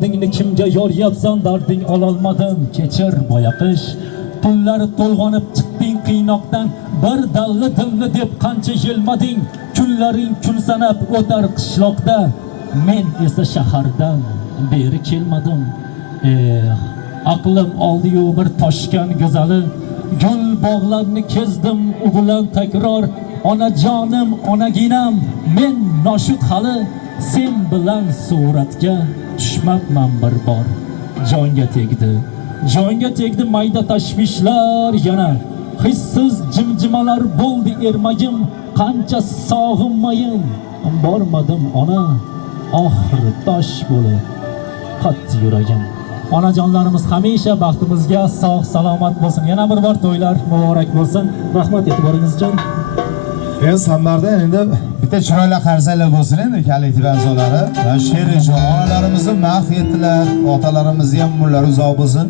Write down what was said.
dardingni kimga yoryapsan, darding ololmadim, kechir boyaqish. Tunlar to'lg'onib chiqding qiynoqdan, bir dalli dilli deb qancha yilmading. Kunlaring kun sanab o'tar qishloqda, men esa shahardan beri kelmadim. Aqlim oldi-yu bir toshgan go'zali, gul bog'larni kezdim u bilan takror. Onajonim, onaginam, men noshud hali, sen bilan suratga tushmabman bir bor. Jonga tegdi mayda tashvishlar yana. Hissiz jimjimalar bo'ldi ermagim, qancha sog'inmayin bormadim ona, oxiri tosh bo'lib qattiq yuragim. Onajonlarimiz hamisha baxtimizga sog' salomat bo'lsin. Yana bir bor to'ylar muborak bo'lsin. Rahmat e'tiboringiz uchun. Samlarda endi bitta chiroyli qarsaklar bo'lsin endi kollektiv a'zolari. She'r onalarimizni mahv etdilar, otalarimizni ham umrlari uzoq bo'lsin.